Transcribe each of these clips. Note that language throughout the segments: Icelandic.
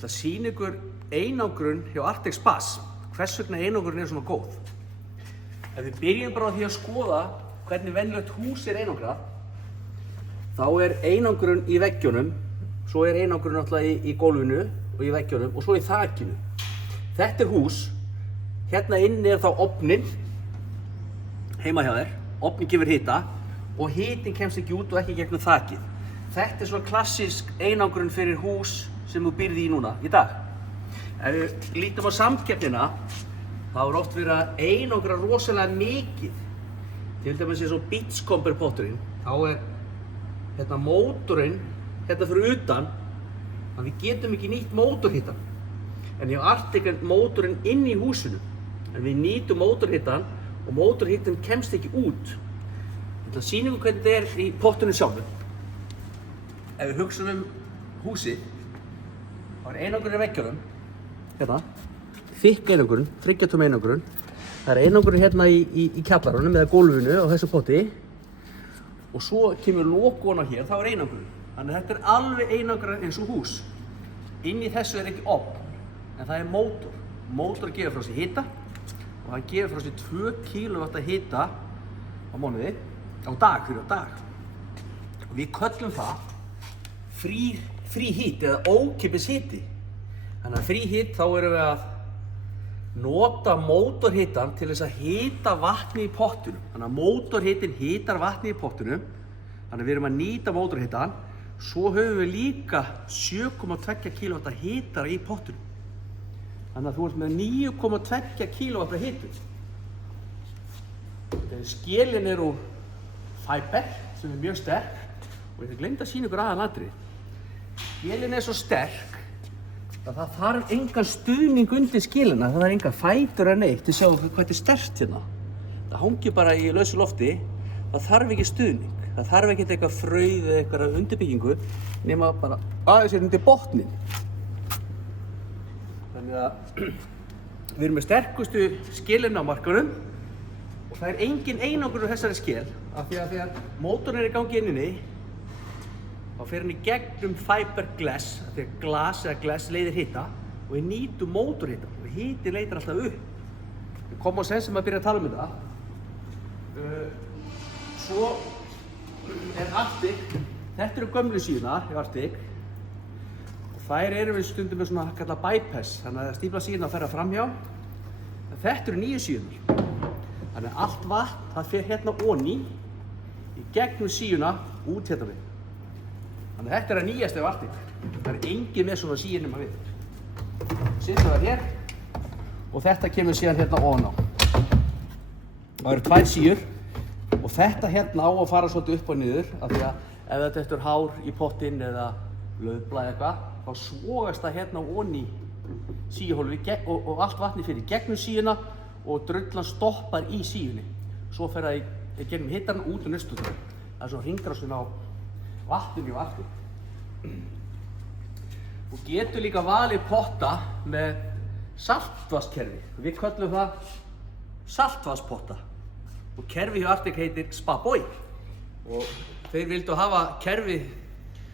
ætla að sýna ykkur einangrun hjá Arctic Spas. Hvers vegna einangrun svona góð. Ef við byrjum bara á því að skoða hvernig venjulegt hús einangrað, þá einangrun í veggjunum, svo einangrun náttúrulega í gólfinu og í veggjunum og svo í þakinu. Þetta hús, hérna inni þá ofninn heima hjá þér, ofninn gefur hita og hitin kemst ekki út og ekki gegnum þakið. Þetta svona klassísk einangrun fyrir hús sem þú býrð í núna, í dag. Ef við lítum á samkeppnina, þá oft verið að einangra rosalega mikið. Til dæmis eins og Beachcomber potturinn, þá hérna mótorinn hérna fyrir utan, þannig við getum ekki nýtt mótorhitann. En hjá Arctic mótorinn inn í húsinu, en við nýtum mótorhitann og mótorhitinn kemst ekki út. Þetta sýnum við hvernig þetta í pottunum sjálfum. Ef við hugsaum húsið, þá einangrun í veggjunum, hérna, þykk einangrun, 3 tómma einangrun. Það einangrun hérna í kjallarunum eða gólfinu á þessu potti. Og svo kemur lokona hér, þá einangrun. Þannig að þetta alveg einangrað eins og hús. Inn í þessu ekki ofn, en það mótor. Mótor gefur frá sér hita og hann gefur frá sér 2 kW hita á mánuði, á dag, fyrir á dag. Og við köllum það frí hít eða ókeypis hiti. Þannig að frí hít, þá við að nota mótorhitann til þess að hita vatni í pottunum. Þannig að mótorhitinn hitar vatni í pottunum. Þannig að við að nýta mótorhitann. Svo höfum við líka 7,2 kW hitar í pottunum. Þannig að þú með 9,2 kW hitu. Skélin úr fiber sem mjög sterk og ég gleymdi að sýna ykkur aðalatriði. Skélin svo sterk að það þarf engan stuðning undir skélina, það þarf engan fætur eða neitt. Þið sjáum hvað þetta sterkt hérna. Það hangir bara í lausu lofti, það þarf ekki stuðning. Það þarf ekki eitthvað frauð eða eitthvað undirbyggingu nema bara aðeins undir botninn. Þannig að við með sterkustu skélin á markaðnum og það engin einangrun úr þessari skél af því að þegar mótorinn í gangi inni þá fer hann í gegnum fiberglass af því að glas eða glass leiðir hita og við nýtum mótorhita og hiti leitar alltaf upp. Við komum á sens sem að byrja að tala um þetta. Svo Arctic, þetta eru gömlu síðurnar hjá Arctic og þær við stundum með svona kallað bypass, þannig að stífla síðurnar að fara framhjá. En þetta eru nýju síðurnar. Þannig að allt vatn, það fer hérna onni í gegnum síðuna út hérna við. Þannig að þetta er að nýjasta af Arctic. Það engin með svona síður nema við. Setjum það hér og þetta kemur síðan hérna ofan á. Það eru 2 síður. Og þetta hérna á að fara svolítið upp og niður af því að ef þetta eftir hár í pottinn eða laufblað eitthvað þá svogast það hérna onni síuhólfi og allt vatni fyrir gegnum síuna og drullan stoppar í síunni. Svo fer það í gegnum hitann út og nöstuð. Það svo hringrásin á vatninu og allt. Þú getur líka valið potta með saltvatnskerfi. Við köllum það saltvatnspotta. Og kerfi hjá Arctic heitir Spa-Boy og þeir vildu hafa kerfi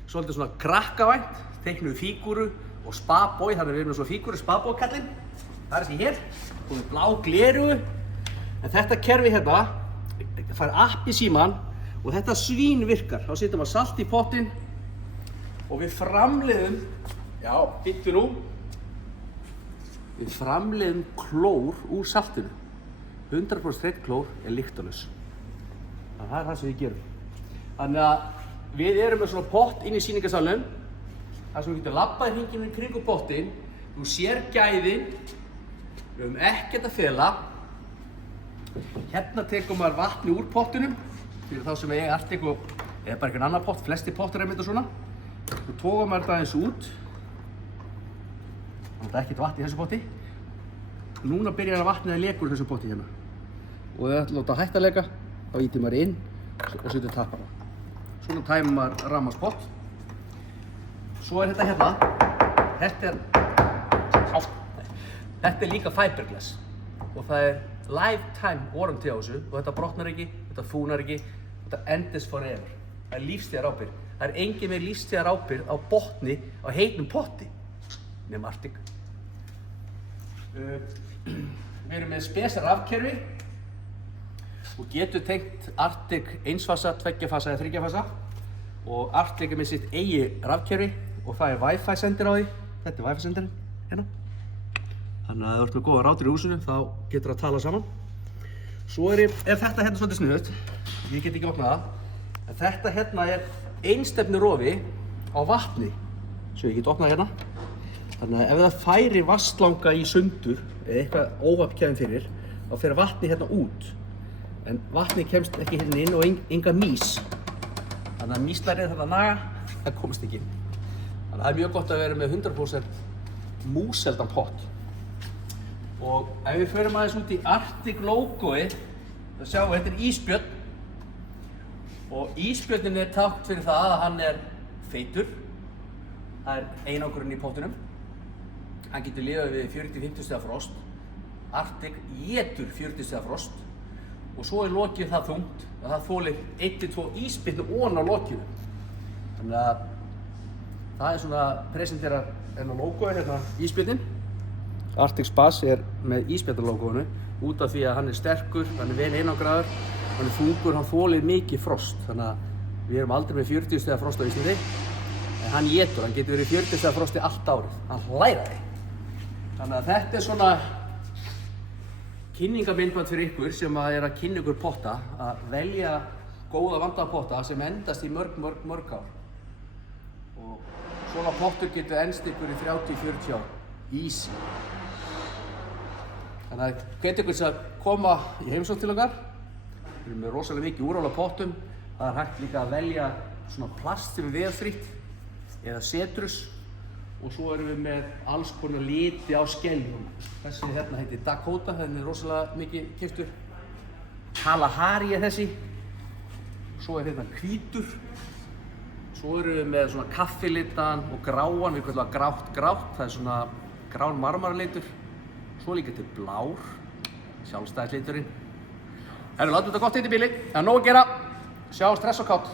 svolítið svona krakkavænt, teiknuðu fígúru og Spa-Boy, þannig við með svona fígúru, Spa-Boy-kallinn. Það þessi hér, hún blá glerugu. En þetta kerfi hérna, það fær app í símann og þetta svín virkar. Þá setjum við salt í pottinn og við framleiðum, já, bíddu nú, við framleiðum klór úr saltinu. 100% hreinn klór lyktarlaus. Það það sem við gerum. Þannig að við með svona pott inn í sýningarsalnum þar sem við getum labbað í hringinn í kringum pottinn. Þú sér gæðin, við höfum ekkert að fela. Hérna tekur maður vatni úr pottinum fyrir þá sem eiga Arctic og eða bara einhvern annan pott, flestir pottir mynda svona. Þú tógar maður þetta aðeins út. Það ekkert vatn í þessu potti. Núna byrjar vatnið að leka úr þessu potti hérna. Og ef það láta hætta að leka, þá ýtir maður inn og setur tappana. Svona tæmir maður rafmagnspott. Svo þetta hérna. Þetta líka fiberglass. Og það lifetime warranty á þessu. Og þetta brotnar ekki, þetta fúnar ekki, þetta endist forever. Það lífstíðarábyrgð. Það engin með lífstíðarábyrgð á botni á heitum potti. nema Arctic. Við erum með spes rafkerfi og getur tengt Arctic 1 fasa, 2 fasa eða 3 fasa og Arctic er með sitt eigi rafkerfi og það er Wi-Fi sendir á því. Þetta er Wi-Fi sendirinn hérna. Þannig að ef þú ert með góða rátur í húsinu þá getur það að tala saman. Svo er þetta hérna svolítið sniðugt. Ég get ekki opnað það. En þetta hérna er einstefnu rofi á vatni. Svo ég get opnað hérna. Þannig að ef það færi vatnslanga í sundur eða eitthvað óhapp kemur fyrir, þá fer vatni hérna út. En vatni kemst ekki hérna inn og enga mýs. Þannig að mýslarið þetta naga, það komst ekki inn. Þannig að það er mjög gott að vera með 100% múseldan pott. Og ef við förum aðeins út í Arctic logoið, þá sjáum við þetta er ísbjörn. Og ísbjörnin er tákn fyrir það að hann er feitur. Það er einangrun í pottunum. Hann getur lifað við 40-50 stiga frost. Arctic étur 40 stiga frost. Og svo er lokið það þungt að það þolir 1-2 ísbjörnir ofan á lokinu. Þannig að það er svona presenterar enn á logoið hérna ísbjörnin. Arctic Spas er með ísbjarnarlógóinu út af því að hann er sterkur, hann er vel einangraður, hann er þungur, hann þolir mikið frost. Þannig að við erum aldrei með 40 stiga frost á Íslandi. En hann étur, hann getur verið 40 stiga frosti allt árið. Hann hlæðir. Þannig að þetta er svona kynningamyndband fyrir ykkur sem er að kynna ykkur potta, að velja góða vandaða potta sem endast í mörg ár. Og svona pottur getur endst ykkur í 30-40 ár. Easy. Þannig að hvet ykkur að koma í heimsókn til okkar. Við erum með rosalega mikið úrval af pottum. Það er hægt líka að velja svona plast sem er vefþrýtt eða setrus. Og svo erum við með alls konar liti á skeljum. Þessi hérna heitir Dakota, þannig er rosalega mikið keyptur. Kalahari er þessi. Svo er hérna hvítur. Svo erum við með svona kaffilitan og gráan, við kallum það grátt. Það er svona grán marmaralitur. Svo líka til blár, sjálfstæðisliturinn. Látum þetta gott inn í bílinn, það er nóg að gera. Sjá stress og kátt.